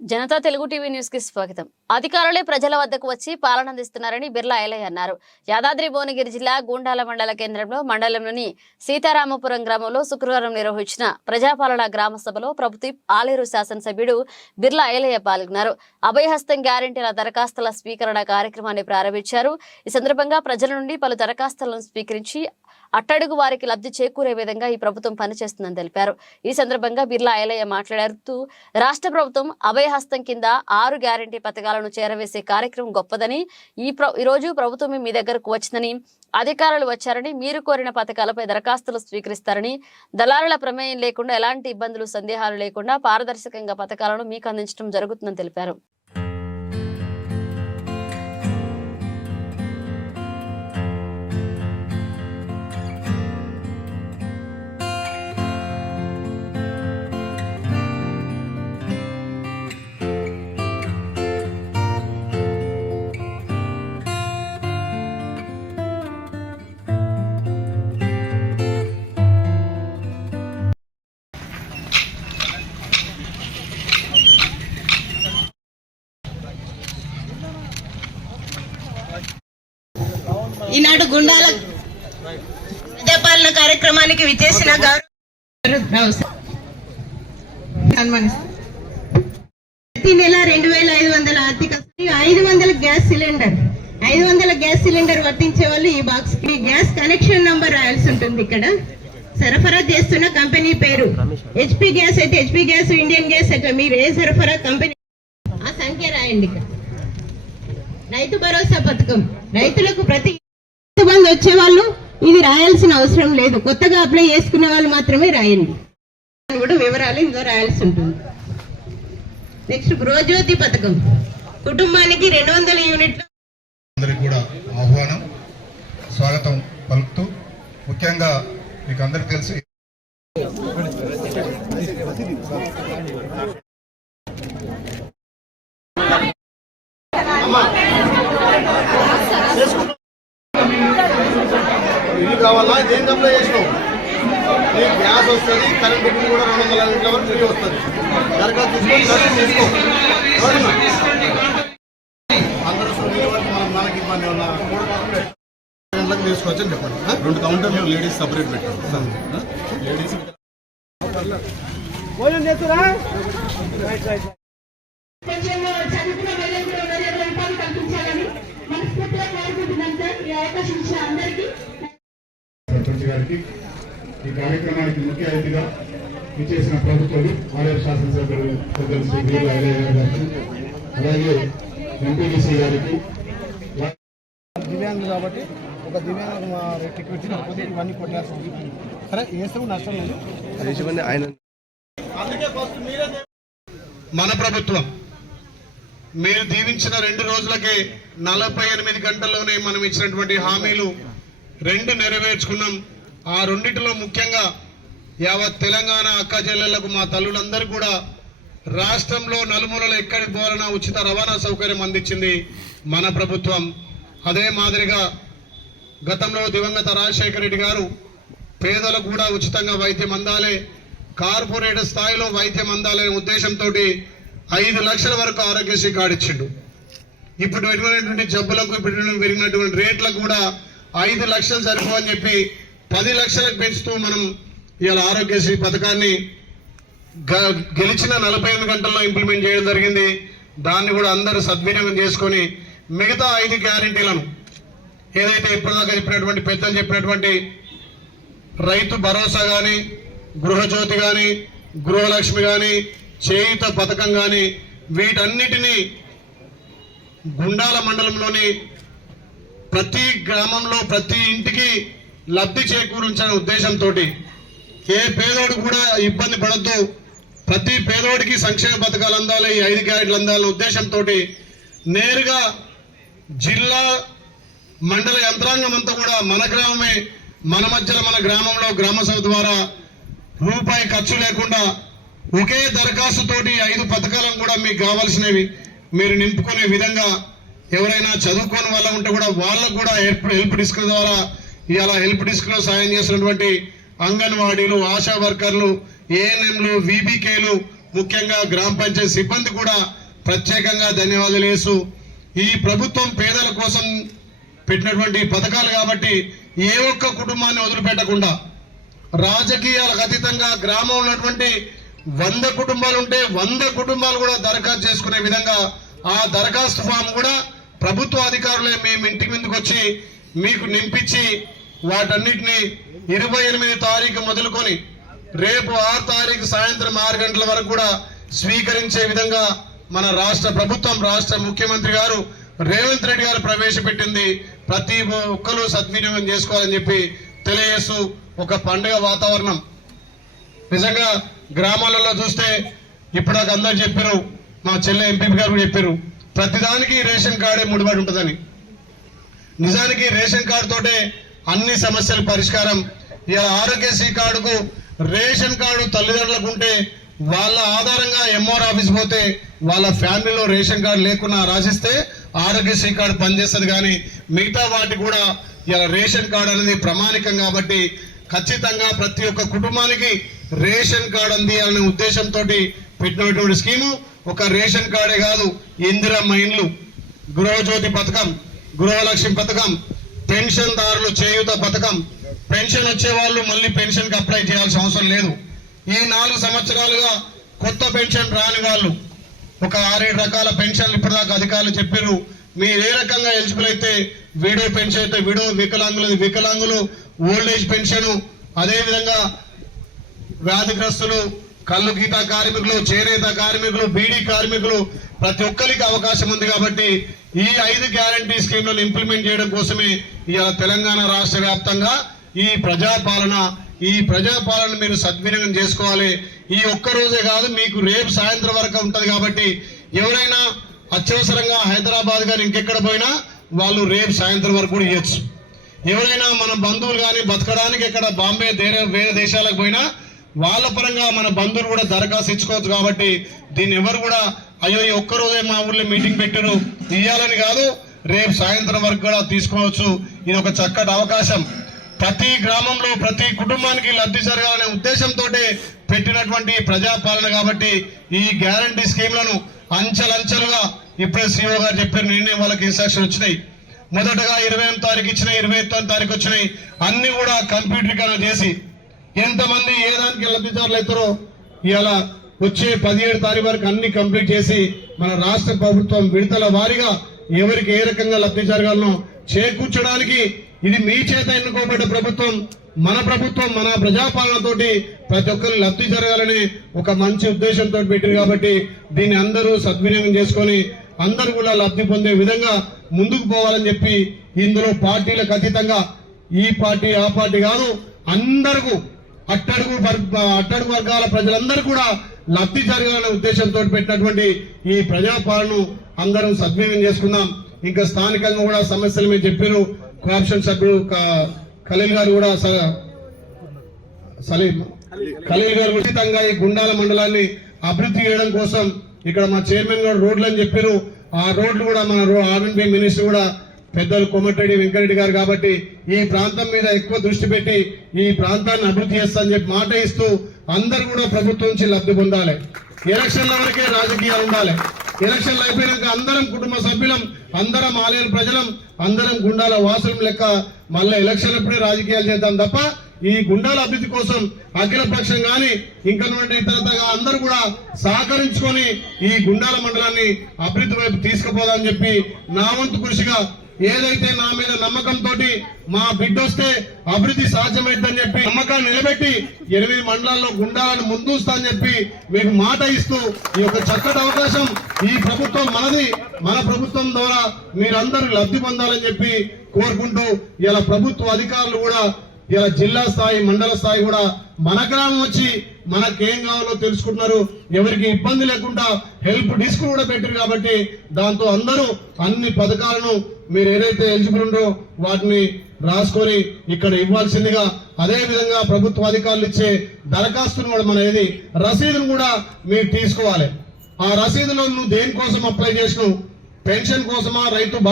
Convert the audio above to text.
Janata Telugu TV న్యూస్కి స్వాగతం. అధికారులే ప్రజల వద్దకు వచ్చి పాలన అందిస్తున్నారని బిర్లా ఐలయ్య అన్నారు. యాదాద్రి భువనగిరి జిల్లా గూండాల మండల కేంద్రంలో మండలంలోని సీతారామపురం గ్రామంలో శుక్రవారం నిర్వహించిన ప్రజాపాలన గ్రామ సభలో ప్రభుత్వ ఆలేరు శాసనసభ్యుడు బిర్లా ఐలయ్య పాల్గొన్నారు. అభయహస్తం గ్యారెంటీల దరఖాస్తుల స్వీకరణ కార్యక్రమాన్ని ప్రారంభించారు. ఈ సందర్భంగా ప్రజల నుండి పలు దరఖాస్తులను స్వీకరించి అట్టడుగు వారికి లబ్ధి చేకూరే విధంగా ఈ ప్రభుత్వం పనిచేస్తుందని తెలిపారు. ఈ సందర్భంగా బిర్లా ఐలయ్య మాట్లాడుతూ రాష్ట్ర ప్రభుత్వం అభయహస్తం కింద ఆరు గ్యారంటీ పథకాలను చేరవేసే కార్యక్రమం గొప్పదని ఈ ఈరోజు ప్రభుత్వం మీ దగ్గరకు వచ్చిందని అధికారులు వచ్చారని మీరు కోరిన పథకాలపై దరఖాస్తులు స్వీకరిస్తారని దళారుల ప్రమేయం లేకుండా ఎలాంటి ఇబ్బందులు సందేహాలు లేకుండా పారదర్శకంగా పథకాలను మీకు అందించడం జరుగుతుందని తెలిపారు. ఈనాడు గుండాల ప్రజాపాలన కార్యక్రమానికి విచ్చేసిన గౌరవ ప్రతి నెల రెండు వేల ఐదు వందల ఆర్థిక ఐదు వందల గ్యాస్ సిలిండర్. ఐదు వందల గ్యాస్ సిలిండర్ వర్తించే వాళ్ళు ఈ బాక్స్కి. గ్యాస్ కనెక్షన్ నంబర్ రాయాల్సి ఉంటుంది ఇక్కడ. సరఫరా చేస్తున్న కంపెనీ పేరు. హెచ్పి గ్యాస్ అయితే హెచ్పి గ్యాస్ ఇండియన్ గ్యాస్ అయితే మీరు ఏ సరఫరా కంపెనీ ఆ సంఖ్య రాయండి రైతు భరోసా పథకం. రైతులకు ప్రతి రైతు బంధు వచ్చే వాళ్ళు ఇది రాయాల్సిన అవసరం లేదు. కొత్తగా అప్లై చేసుకునే వాళ్ళు మాత్రమే రాయండి. కూడా వివరాలు ఇందులో రాయాల్సి ఉంటుంది. నెక్స్ట్ గృహజ్యోతి పథకం. కుటుంబానికి రెండు వందల యూనిట్లు అందరికి కూడా ఆహ్వానం స్వాగతం పలుకుతూ ముఖ్యంగా మీకు అందరికి తెలుసు. ఇల్లు కావాలా దేని అప్లై చేసినావు? నీకు గ్యాస్ వస్తుంది కరెంట్ బిల్ కూడా రెండు వందల యూనిట్ల వరకు ఫ్రీ వస్తుంది. దరఖాస్తు తీసుకొని ఎవరన్నా? అందరూ మనం మనకి ఇబ్బంది ఉన్నా గంటలకు తీసుకోవచ్చు అని చెప్పండి? రెండు కౌంటర్లు లేడీస్ సపరేట్ పెట్టండి ఆ? లేడీస్ చదువుకున్న వాళ్ళకి కూడా రెండు వేల రూపాయలు కల్పించాలని మనస్ఫూర్తిగా కోరుకుంటున్నాం సార్. ఈ అవకాశం ఇచ్చిన అందరికీ సర్పంచ్ గారికి ఈ కార్యక్రమానికి ముఖ్య అతిథిగా ఇచ్చేసిన ప్రభుత్వాలు ఆర్ఆర్ శాసనసభ్యులు పెద్దలు శ్రీ వీర ఐలయ్య గారికి అలాగే ఎంపీడీసీ గారికి దివ్యాంగులు కాబట్టి ఒక మా ఇవన్నీ కొట్టాల్సి సరే నష్టం లేదు. మీరే మన ప్రభుత్వం మీరు దీవించిన రెండు రోజులకే నలభై ఎనిమిది గంటల్లోనే మనం ఇచ్చినటువంటి హామీలు రెండు నెరవేర్చుకున్నాం. ఆ రెండిటిలో ముఖ్యంగా యావత్ తెలంగాణ అక్క చెల్లెళ్ళకు మా తల్లులందరూ కూడా రాష్ట్రంలో నలుమూలలు ఎక్కడికి పోవాలన్నా ఉచిత రవాణా సౌకర్యం అందించింది మన ప్రభుత్వం. అదే మాదిరిగా గతంలో దివంగత రాజశేఖర రెడ్డి గారు పేదలకు కూడా ఉచితంగా వైద్యం అందాలి కార్పొరేట్ స్థాయిలో వైద్యం అందాలనే ఉద్దేశంతో ఐదు లక్షల వరకు ఆరోగ్యశ్రీ కార్డు ఇచ్చిండు. ఇప్పుడు పెరిగినటువంటి జబ్బులకు ఇప్పుడు పెరిగినటువంటి రేట్లకు కూడా ఐదు లక్షలు సరిపోవని చెప్పి పది లక్షలకు పెంచుతూ మనం ఇవాళ ఆరోగ్యశ్రీ పథకాన్ని గ- గెలిచిన నలభై ఐదు గంటల్లో ఇంప్లిమెంట్ చేయడం జరిగింది. దాన్ని కూడా అందరూ సద్వినియోగం చేసుకొని మిగతా ఐదు గ్యారంటీలను ఏదైతే ఇప్పటిదాకా చెప్పినటువంటి పెద్దలు చెప్పినటువంటి రైతు భరోసా కానీ గృహజ్యోతి కానీ గృహలక్ష్మి కానీ చేయుత పథకం కానీ వీటన్నిటినీ గుండాల మండలంలోని ప్రతి గ్రామంలో ప్రతి ఇంటికి లబ్ధి చేకూరించిన ఉద్దేశంతో ఏ పేదోడు కూడా ఇబ్బంది పడద్దు. ప్రతి పేదోడికి సంక్షేమ పథకాలు అందాలి ఈ ఐదు గ్యారెంట్లు అందాలనే ఉద్దేశంతో నేరుగా జిల్లా మండల యంత్రాంగం అంతా కూడా మన గ్రామమే మన మధ్యలో మన గ్రామంలో గ్రామ సభ ద్వారా రూపాయి ఖర్చు లేకుండా ఒకే దరఖాస్తుతోటి ఐదు పథకాలను కూడా మీకు కావాల్సినవి మీరు నింపుకునే విధంగా ఎవరైనా చదువుకోని వాళ్ళ ఉంటే కూడా వాళ్ళకు కూడా హెల్ప్ హెల్ప్ డిస్క్ ద్వారా ఇవాళ హెల్ప్ డిస్క్లో సాయం చేస్తున్నటువంటి అంగన్వాడీలు ఆశా వర్కర్లు ఏఎన్ఎంలు వీబీకేలు ముఖ్యంగా గ్రామ పంచాయతీ సిబ్బంది కూడా ప్రత్యేకంగా ధన్యవాదాలు వేసు ఈ ప్రభుత్వం పేదల కోసం పెట్టినటువంటి పథకాలు కాబట్టి ఏ ఒక్క కుటుంబాన్ని వదిలిపెట్టకుండా రాజకీయాలకు అతీతంగా గ్రామం ఉన్నటువంటి వంద కుటుంబాలు ఉంటే వంద కుటుంబాలు కూడా దరఖాస్తు చేసుకునే విధంగా ఆ దరఖాస్తు ఫామ్ కూడా ప్రభుత్వ అధికారులే మేము ఇంటి ముందుకు వచ్చి మీకు నింపించి వాటన్నిటిని ఇరవై ఎనిమిది తారీఖు మొదలుకొని రేపు ఆరు తారీఖు సాయంత్రం ఆరు గంటల వరకు కూడా స్వీకరించే విధంగా మన రాష్ట్ర ప్రభుత్వం రాష్ట్ర ముఖ్యమంత్రి గారు రేవంత్ రెడ్డి గారు ప్రవేశపెట్టింది. ప్రతి ఒక్కరూ సద్వినియోగం చేసుకోవాలని చెప్పి తెలియజేస్తూ ఒక పండుగ వాతావరణం. నిజంగా గ్రామాలలో చూస్తే ఇప్పుడు నాకు అందరు చెప్పారు మా చెల్లె ఎంపీ గారు కూడా చెప్పారు ప్రతిదానికి రేషన్ కార్డే ముడిపడి ఉంటుందని. నిజానికి రేషన్ కార్డు తోటే అన్ని సమస్యల పరిష్కారం. ఇలా ఆరోగ్యశ్రీ కార్డుకు రేషన్ కార్డు తల్లిదండ్రులకు ఉంటే వాళ్ళ ఆధారంగా ఎంఆర్ ఆఫీస్ పోతే వాళ్ళ ఫ్యామిలీలో రేషన్ కార్డు లేకున్నా రాసిస్తే ఆరోగ్యశ్రీ కార్డు పనిచేస్తుంది కానీ మిగతా వాటి కూడా ఇలా రేషన్ కార్డు అనేది ప్రమాణికం కాబట్టి ఖచ్చితంగా ప్రతి ఒక్క కుటుంబానికి రేషన్ కార్డు అందియాలనే ఉద్దేశంతో పెట్టినటువంటి స్కీము ఒక రేషన్ కార్డే కాదు ఇందిరమ్మ ఇండ్లు గృహజ్యోతి పథకం గృహలక్ష్మి పథకం పెన్షన్ దారులు చేయూత పథకం. పెన్షన్ వచ్చే వాళ్ళు మళ్ళీ పెన్షన్కి అప్లై చేయాల్సిన అవసరం లేదు. ఈ నాలుగు సంవత్సరాలుగా కొత్త పెన్షన్ రాని వాళ్ళు ఒక ఆరేడు రకాల పెన్షన్లు ఇప్పటిదాకా అధికారులు చెప్పారు మీరు ఏ రకంగా ఎలిజిబుల్ అయితే వీడో పెన్షన్ అయితే వీడో వికలాంగులు వికలాంగులు ఓల్డ్ ఏజ్ పెన్షన్ అదేవిధంగా వ్యాధిగ్రస్తులు కళ్ళు గీత కార్మికులు చేనేత కార్మికులు బీడీ కార్మికులు ప్రతి ఒక్కరికి అవకాశం ఉంది కాబట్టి ఈ ఐదు గ్యారంటీ స్కీమ్లను ఇంప్లిమెంట్ చేయడం కోసమే ఇవాళ తెలంగాణ రాష్ట్ర వ్యాప్తంగా ఈ ప్రజాపాలన ఈ ప్రజాపాలన మీరు సద్వినియోగం చేసుకోవాలి. ఈ ఒక్క రోజే కాదు మీకు రేపు సాయంత్రం వరకు ఉంటుంది కాబట్టి ఎవరైనా అత్యవసరంగా హైదరాబాద్ కానీ ఇంకెక్కడ పోయినా వాళ్ళు రేపు సాయంత్రం వరకు కూడా ఇవ్వచ్చు ఎవరైనా మన బంధువులు కానీ బతకడానికి ఇక్కడ బాంబే వేరే దేశాలకు పోయినా వాళ్ళ పరంగా మన బంధువులు కూడా దరఖాస్తు ఇచ్చుకోవచ్చు కాబట్టి దీన్ని ఎవరు కూడా అయ్యో ఈ ఒక్క రోజే మా ఊర్లో మీటింగ్ పెట్టారు ఇయ్యాలని కాదు రేపు సాయంత్రం వరకు కూడా తీసుకోవచ్చు. ఇది ఒక చక్కటి అవకాశం. ప్రతి గ్రామంలో ప్రతి కుటుంబానికి లబ్ధి జరగాలనే ఉద్దేశంతో పెట్టినటువంటి ప్రజాపాలన కాబట్టి ఈ గ్యారంటీ స్కీమ్లను అంచెలంచెలుగా ఇప్పుడే సీఓ గారు చెప్పారు నిన్నే వాళ్ళకి ఇన్స్ట్రక్షన్ వచ్చినాయి. మొదటగా ఇరవై ఎనిమిది తారీఖు ఇచ్చినాయి ఇరవై తొమ్మిది తారీఖు వచ్చినాయి. అన్ని కూడా కంప్యూటరీకరణ చేసి ఎంతమంది ఏ దానికి లబ్ధిదారులు అవుతారో ఇవాళ వచ్చే పదిహేడు తారీఖు వరకు అన్ని కంప్లీట్ చేసి మన రాష్ట్ర ప్రభుత్వం విడతల వారీగా ఎవరికి ఏ రకంగా లబ్ధి జరగాలనో చేకూర్చడానికి ఇది మీ చేత ఎన్నుకోబడ్డ ప్రభుత్వం మన ప్రభుత్వం మన ప్రజాపాలనతోటి ప్రతి ఒక్కరు లబ్ధి జరగాలని ఒక మంచి ఉద్దేశంతో పెట్టారు కాబట్టి దీన్ని అందరూ సద్వినియోగం చేసుకొని అందరూ కూడా లబ్ధి పొందే విధంగా ముందుకు పోవాలని చెప్పి ఇందులో పార్టీలకు అతీతంగా ఈ పార్టీ ఆ పార్టీ కాదు అందరికీ అట్టడుగు వర్గ అట్టడుగు వర్గాల ప్రజలందరూ కూడా లబ్ధి జరగాలనే ఉద్దేశంతో పెట్టినటువంటి ఈ ప్రజాపాలన అందరం సద్వినియోగం చేసుకుందాం. ఇంకా స్థానికంగా కూడా సమస్యలు మేము చెప్పారు. కార్పొరేషన్ సభ్యుడు ఖలీల్ గారు కూడా సలీం ఖలీల్ గారు ఉచితంగా ఈ గుండాల మండలాన్ని అభివృద్ధి చేయడం కోసం ఇక్కడ మా చైర్మన్ గారు రోడ్లు అని చెప్పారు. ఆ రోడ్లు కూడా మన ఆర్ఎన్బి మినిస్టర్ కూడా పెద్దలు కొమ్మటిరెడ్డి వెంకరెడ్డి గారు కాబట్టి ఈ ప్రాంతం మీద ఎక్కువ దృష్టి పెట్టి ఈ ప్రాంతాన్ని అభివృద్ధి చేస్తా అని చెప్పి మాట ఇస్తూ అందరు కూడా ప్రభుత్వం నుంచి లబ్ధి పొందాలి. ఎలక్షన్ల వరకే రాజకీయాలు ఉండాలి. ఎలక్షన్లు అయిపోయినాక అందరం కుటుంబ సభ్యులం అందరం ఆలయం ప్రజలం అందరం గుండాల వాసులం లెక్క మళ్ళీ ఎలక్షన్ అప్పుడే రాజకీయాలు చేద్దాం తప్ప ఈ గుండాల అభివృద్ధి కోసం అఖిల పక్షం గాని ఇంకా ఇతరతగా అందరూ కూడా సహకరించుకొని ఈ గుండాల మండలాన్ని అభివృద్ధి వైపు తీసుకుపోదామని చెప్పి నా వంతు కృషిగా ఏదైతే నా మీద నమ్మకంతో మా బిడ్డ వస్తే అభివృద్ధి సాధ్యమైందని చెప్పి నమ్మకాన్ని నిలబెట్టి ఎనిమిది మండలాల్లో గుండాలను ముందుస్తా అని చెప్పి మీకు మాట ఇస్తూ ఈ యొక్క చక్కటి అవకాశం ఈ ప్రభుత్వం మనది. మన ప్రభుత్వం ద్వారా మీరందరూ లబ్ధి పొందాలని చెప్పి కోరుకుంటూ ఇలా ప్రభుత్వ అధికారులు కూడా ఇలా జిల్లా స్థాయి మండల స్థాయి కూడా మన గ్రామం వచ్చి మనకేం కావాలో తెలుసుకుంటున్నారు. ఎవరికి ఇబ్బంది లేకుండా హెల్ప్ డిస్క్ కూడా పెట్టారు కాబట్టి దాంతో అందరూ అన్ని పథకాలను మీరు ఏదైతే ఎలిజిబుల్ ఉండో వాటిని రాసుకొని ఇక్కడ ఇవ్వాల్సిందిగా అదే విధంగా ప్రభుత్వ అధికారులు ఇచ్చే దరఖాస్తును కూడా మన ఏది? రసీదును కూడా మీరు తీసుకోవాలి. ఆ రసీదులో నువ్వు దేనికోసం అప్లై చేసినావు? పెన్షన్ కోసమా? రైతు